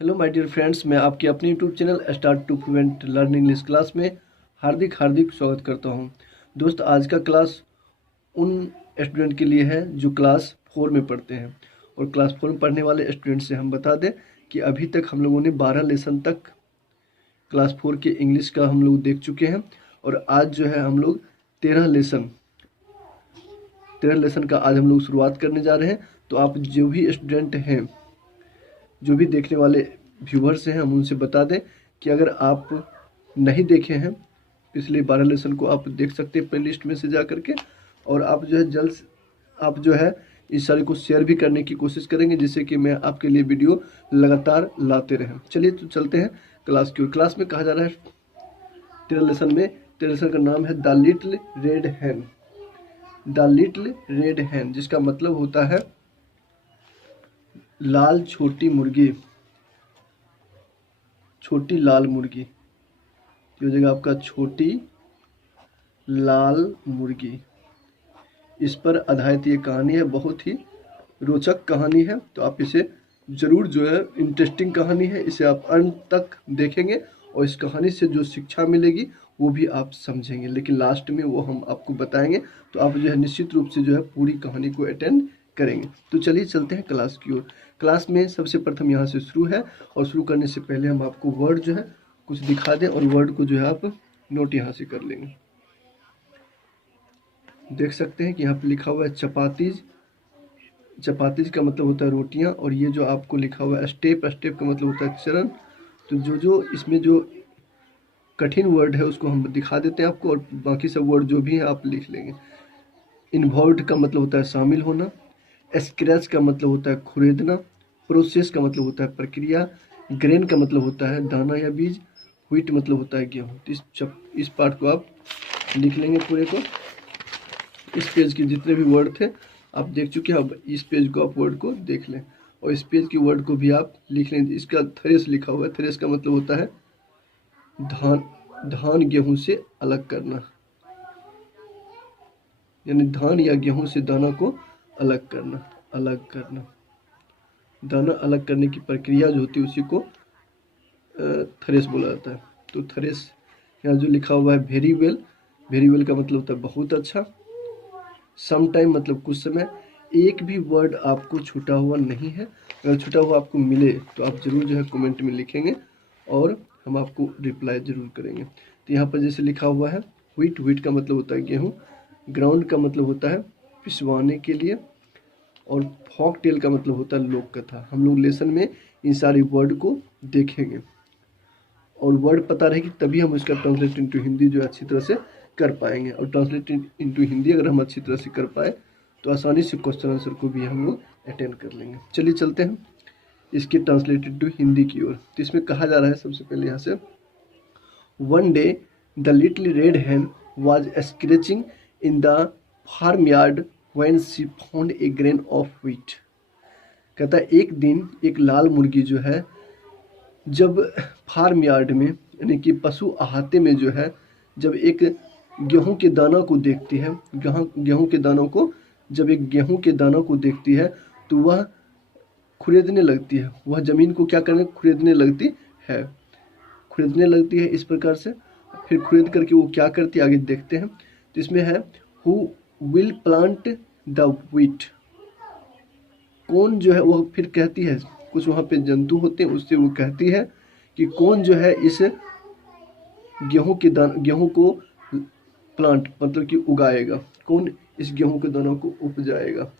Hello my dear friends, मैं आपके अपने YouTube channel start to prevent learning English class में हार्दिक हार्दिक स्वागत करता हूं। दोस्त, आज का क्लास उन स्टूडेंट के लिए है जो क्लास 4 में पढ़ते हैं। और क्लास 4 में पढ़ने वाले स्टूडेंट से हम बता दें कि अभी तक हम लोगों ने 12 लेसन तक क्लास 4 के इंग्लिश का हम लोग देख चुके हैं। और आज जो है हम लोग 13 लेसन का आज हम लोग शुरुआत करने जा रहे हैं। तो आप जो भी स्टूडेंट हैं, जो भी देखने वाले व्यूवर्स हैं, हम उनसे बता दें कि अगर आप नहीं देखे हैं पिछले 12 लेसन को, आप देख सकते हैं प्ले लिस्ट में से जा करके। और आप जो है जल्द आप जो है इस सारे को शेयर भी करने की कोशिश करेंगे, जिससे कि मैं आपके लिए वीडियो लगातार लाते रहें। चलिए तो चलते हैं क्लास की ओर। क्लास में कहा जा रहा है 13 लेसन में, 13 लेसन का नाम है the little red hen. The little red hen जिसका मतलब होता है लाल छोटी मुर्गी, छोटी लाल मुर्गी। ये हो जाएगा आपका छोटी लाल मुर्गी। इस पर आधारित ये कहानी है, बहुत ही रोचक कहानी है। तो आप इसे ज़रूर जो है, इंटरेस्टिंग कहानी है, इसे आप अंत तक देखेंगे और इस कहानी से जो शिक्षा मिलेगी वो भी आप समझेंगे, लेकिन लास्ट में वो हम आपको बताएंगे। तो आप जो है निश्चित रूप से जो है पूरी कहानी को अटेंड करेंगे। तो चलिए चलते हैं क्लास की ओर। क्लास में सबसे प्रथम यहाँ से शुरू है, और शुरू करने से पहले हम आपको वर्ड जो है कुछ दिखा दें, और वर्ड को जो है आप नोट यहाँ से कर लेंगे। देख सकते हैं कि यहाँ पे लिखा हुआ है चपातीज। चपातीज का मतलब होता है रोटियां। और ये जो आपको लिखा हुआ है स्टेप, स्टेप का मतलब होता है चरण। तो जो इसमें जो कठिन वर्ड है उसको हम दिखा देते हैं आपको, और बाकी सब वर्ड जो भी है आप लिख लेंगे। इन्वॉल्व्ड का मतलब होता है शामिल होना। स्क्रैच का मतलब होता है खुरेदना। प्रोसेस का मतलब होता है प्रक्रिया। ग्रेन का मतलब होता है दाना या बीज। व्हीट मतलब होता है गेहूँ। तो इस पार्ट को आप लिख लेंगे पूरे को। इस पेज के जितने भी वर्ड थे आप देख चुके हैं। अब इस पेज को आप वर्ड को देख लें, और इस पेज के वर्ड को भी आप लिख लें। इसका थ्रेस लिखा हुआ है। थ्रेस का मतलब होता है धान गेहूं से अलग करना, यानी धान या गेहूं से दाना को अलग करना। अलग करना, दाना अलग करने की प्रक्रिया जो होती है उसी को थ्रेस बोला जाता है। तो थ्रेस यहाँ जो लिखा हुआ है वेरी वेल, वेरी वेल का मतलब होता है बहुत अच्छा। सम टाइम मतलब कुछ समय। एक भी वर्ड आपको छूटा हुआ नहीं है। अगर छूटा हुआ आपको मिले तो आप जरूर जो है कमेंट में लिखेंगे, और हम आपको रिप्लाई जरूर करेंगे। तो यहाँ पर जैसे लिखा हुआ है व्हीट, व्हीट का मतलब होता है गेहूँ। ग्राउंड का मतलब होता है पिसवाने के लिए। और फॉक टेल का मतलब होता है लोक कथा। हम लोग लेसन में इन सारे वर्ड को देखेंगे, और वर्ड पता रहेगी तभी हम उसका ट्रांसलेट इनटू हिंदी जो है अच्छी तरह से कर पाएंगे। और ट्रांसलेट इनटू हिंदी अगर हम अच्छी तरह से कर पाए तो आसानी से क्वेश्चन आंसर को भी हम लोग अटेंड कर लेंगे। चलिए चलते हैं इसके ट्रांसलेटेड टू हिंदी की ओर। तो इसमें कहा जा रहा है सबसे पहले यहाँ से, one day the little red hen was scratching in the farm yard when she found a grain of wheat. कहता है एक दिन एक लाल मुर्गी जो है जब फार्म यार्ड में, यानी कि पशु अहाते में जो है, जब एक गेहूं के दाना को देखती है, गेहूं के दानों को, जब एक गेहूं के दानों को देखती है तो वह खुरेदने लगती है। वह जमीन को क्या करने, खुरेदने लगती है। खुरेदने लगती है इस प्रकार से। फिर खुरेद करके वो क्या करती है आगे देखते हैं। तो इसमें है who will plant the wheat. कौन जो है, वो फिर कहती है, कुछ वहाँ पे जंतु होते हैं, उससे वो कहती है कि कौन जो है इस गेहूं को प्लांट मतलब कि उगाएगा, कौन इस गेहूं के दानों को उपजाएगा।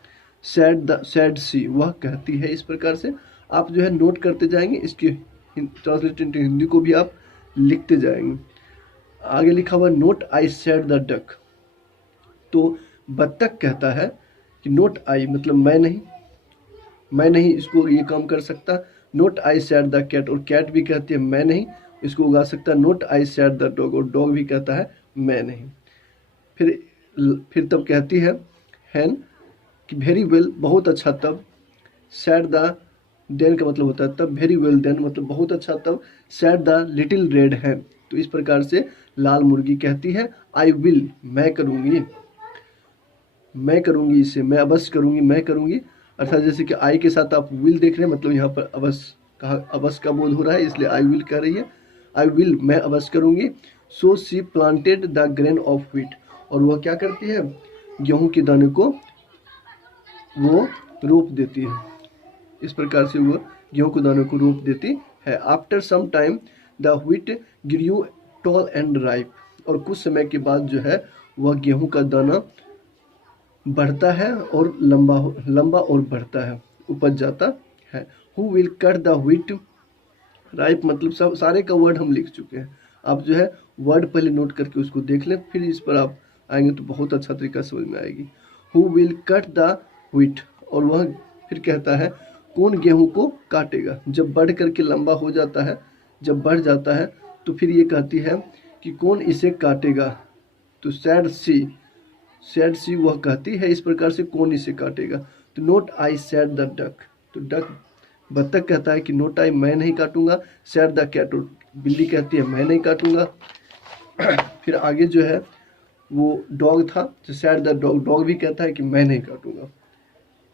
सैड सी, वह कहती है। इस प्रकार से आप जो है नोट करते जाएंगे, इसकी ट्रांसलेट इनटू हिंदी को भी आप लिखते जाएंगे। आगे लिखा हुआ note I said the duck. तो बत्तख कहता है कि नोट आई मतलब मैं नहीं इसको ये काम कर सकता। Not I said the cat, और कैट भी कहती है मैं नहीं इसको उगा सकता। Not I said the dog, और डॉग भी कहता है मैं नहीं। फिर तब कहती है हैन कि वेरी वेल बहुत अच्छा तब। सैड द देन का मतलब होता है तब। वेरी वेल देन मतलब बहुत अच्छा तब। सैड द लिटिल रेड हैन। तो इस प्रकार से लाल मुर्गी कहती है आई विल, मैं करूँगी, मैं करूँगी इसे, मैं अवश्य करूँगी, मैं करूँगी। अर्थात जैसे कि आई के साथ आप विल देख रहे हैं, मतलब यहाँ पर अवश्य कहा अवश्य का बोध हो रहा है इसलिए आई विल कह रही है, आई विल मैं अवश्य करूंगी। So she planted the grain of wheat, और वह क्या करती है, गेहूं के दाने को वो रोप देती है। इस प्रकार से वह गेहूं के दाने को रोप देती है। After some time the wheat grew tall and ripe, और कुछ समय के बाद जो है वह गेहूं का दाना बढ़ता है और लंबा और बढ़ता है, उपज जाता है। Who will cut the wheat ripe, मतलब सब सारे का वर्ड हम लिख चुके हैं। आप जो है वर्ड पहले नोट करके उसको देख लें, फिर इस पर आप आएंगे तो बहुत अच्छा तरीका समझ में आएगी। Who will cut the wheat, और वह फिर कहता है कौन गेहूं को काटेगा। जब बढ़ करके लंबा हो जाता है, जब बढ़ जाता है तो फिर ये कहती है कि कौन इसे काटेगा। तो सैड सी वह कहती है इस प्रकार से, कौन इसे काटेगा। तो note I said the duck, तो डक बत्तख कहता है कि नोट आई मैं नहीं काटूंगा। सैड द कैट, बिल्ली कहती है मैं नहीं काटूंगा। फिर आगे जो है वो डॉग था, जो सैड द डॉग, डॉग भी कहता है कि मैं नहीं काटूंगा,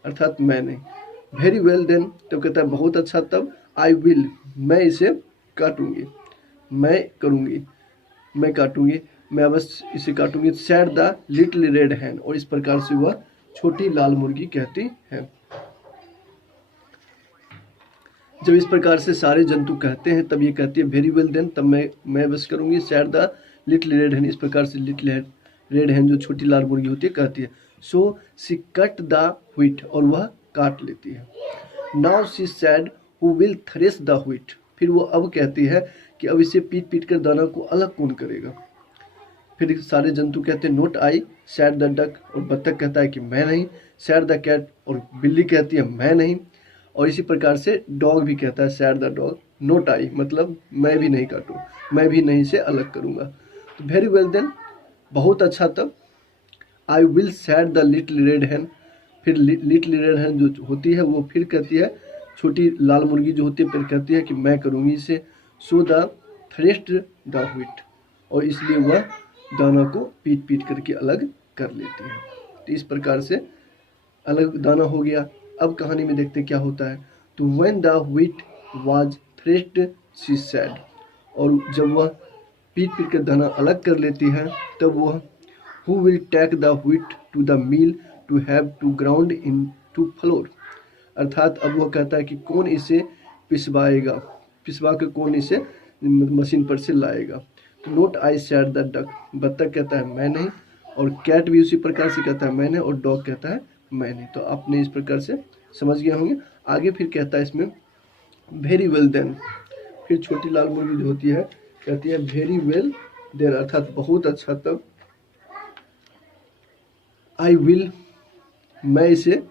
अर्थात मैं नहीं। वेरी वेल देन, तब कहता है बहुत अच्छा, तब आई विल मैं इसे काटूंगी, मैं करूंगी, मैं काटूंगी, मैं अवश्य इसे काटूंगी। सैड द लिटिल रेड हैन, और इस प्रकार से वह छोटी लाल मुर्गी कहती है। जब इस प्रकार से सारे जंतु कहते हैं तब ये कहती है वेरी वेल देन, तब मैं बस करूंगी। सैड द लिटिल रेड हैन, इस प्रकार से लिटिल रेड हैन जो छोटी लाल मुर्गी होती है कहती है। So she cut the wheat, और वह काट लेती है। Now she said who will thresh the wheat, फिर वो अब कहती है कि अब इसे पीट पीट कर दाना को अलग कौन करेगा। फिर सारे जंतु कहते हैं note I said the duck, और बत्तख कहता है कि मैं नहीं। सैड द कैट, और बिल्ली कहती है मैं नहीं। और इसी प्रकार से डॉग भी कहता है सैड द डॉग नोट आई, मतलब मैं भी नहीं काटूँ, मैं भी नहीं से अलग करूँगा। तो वेरी वेल देन, बहुत अच्छा, तब I will said the little red hen, फिर लिटिल रेड हैन जो होती है वो फिर कहती है, छोटी लाल मुर्गी जो होती है फिर कहती है कि मैं करूँगी इसे। सो द थ्रेस्ड द व्हीट, और इसलिए वह दाना को पीट पीट करके अलग कर लेती है। तो इस प्रकार से अलग दाना हो गया। अब कहानी में देखते क्या होता है। तो when the wheat was threshed she said, और जब वह पीट पीट कर दाना अलग कर लेती है तब वह who will take the wheat to the mill to have to ground in to flour, अर्थात अब वह कहता है कि कौन इसे पिसवाएगा, पिसवा कर कौन इसे मशीन पर से लाएगा। तो note I said the duck, बत्तख कहता है मैं नहीं, और कैट भी उसी प्रकार से कहता है मैं नहीं, और डॉग कहता है मैं नहीं। तो आपने इस प्रकार से समझ गए होंगे। आगे फिर कहता है इसमें वेरी वेल देन, फिर छोटी लाल मुर्गी जो होती है कहती है वेरी वेल देन, अर्थात बहुत अच्छा, तब आई विल मैं इसे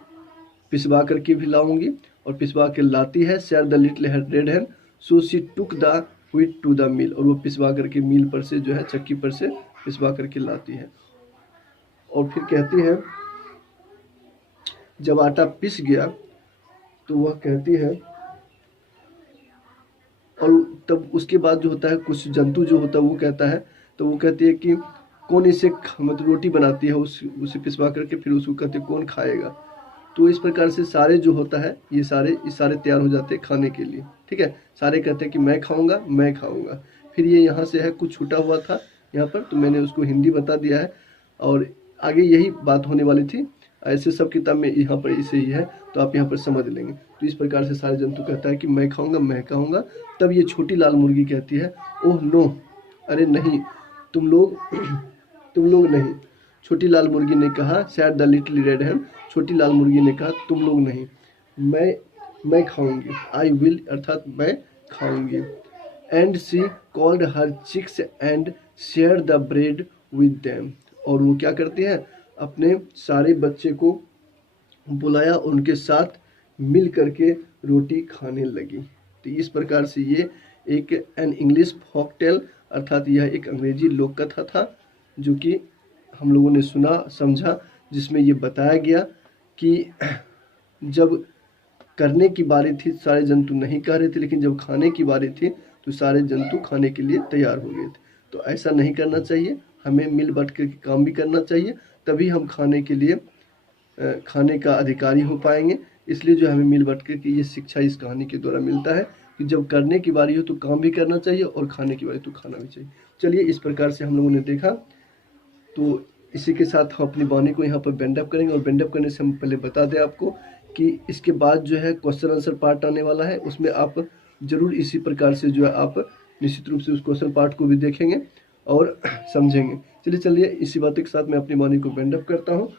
पिसवा करके भी लाऊंगी, और पिसवा के लाती है। Said the little red hen so she took the wheat to the mill, और वो पिसवा करके मिल पर से जो है चक्की पर से पिसवा करके लाती है। और फिर कहती है जब आटा पिस गया तो वह कहती है, और तब उसके बाद जो होता है कुछ जंतु जो होता है वो कहता है, तो वो कहती है कि कौन इसे मतलब रोटी बनाती है उसे पिसवा करके, फिर उसको कहते हैं कौन खाएगा। तो इस प्रकार से सारे जो होता है ये सारे तैयार हो जाते हैं खाने के लिए, ठीक है। सारे कहते हैं कि मैं खाऊंगा, मैं खाऊंगा। फिर ये यहाँ से है कुछ छूटा हुआ था यहाँ पर, तो मैंने उसको हिंदी बता दिया है, और आगे यही बात होने वाली थी। ऐसे सब किताब में यहाँ पर इसे ही है, तो आप यहाँ पर समझ लेंगे। तो इस प्रकार से सारे जंतु कहता है कि मैं खाऊंगा, मैं खाऊंगा। तब ये छोटी लाल मुर्गी कहती है ओह नो, अरे नहीं, तुम लोग नहीं। छोटी लाल मुर्गी ने कहा सैड द लिटिल रेड हैन, छोटी लाल मुर्गी ने कहा तुम लोग नहीं, मैं खाऊंगी, आई विल, अर्थात मैं खाऊंगी। And she called her chicks and share the bread with them, और वो क्या करती है अपने सारे बच्चे को बुलाया, उनके साथ मिल करके रोटी खाने लगी। तो इस प्रकार से ये एक एन इंग्लिश फोक टेल, अर्थात यह एक अंग्रेजी लोक कथा था जो कि हम लोगों ने सुना समझा, जिसमें ये बताया गया कि जब करने की बारी थी सारे जंतु नहीं कह रहे थे, लेकिन जब खाने की बारी थी तो सारे जंतु खाने के लिए तैयार हो गए थे। तो ऐसा नहीं करना चाहिए, हमें मिल बांट कर काम भी करना चाहिए, तभी हम खाने के लिए खाने का अधिकारी हो पाएंगे। इसलिए जो हमें मिल बांट कर की ये शिक्षा इस कहानी के द्वारा मिलता है। कि जब करने की बारी हो तो काम भी करना चाहिए और खाने की बारी तो खाना भी चाहिए। चलिए, इस प्रकार से हम लोगों ने देखा। तो इसी के साथ हम अपनी वाणी को यहाँ पर बेंड अप करेंगे, और बेंड अप करने से हम पहले बता दें आपको कि इसके बाद जो है क्वेश्चन आंसर पार्ट आने वाला है, उसमें आप जरूर इसी प्रकार से जो है आप निश्चित रूप से उस क्वेश्चन पार्ट को भी देखेंगे और समझेंगे। चलिए इसी बातों के साथ मैं अपनी वाणी को बेंड अप करता हूँ।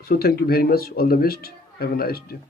So thank you very much, all the best, have a nice day.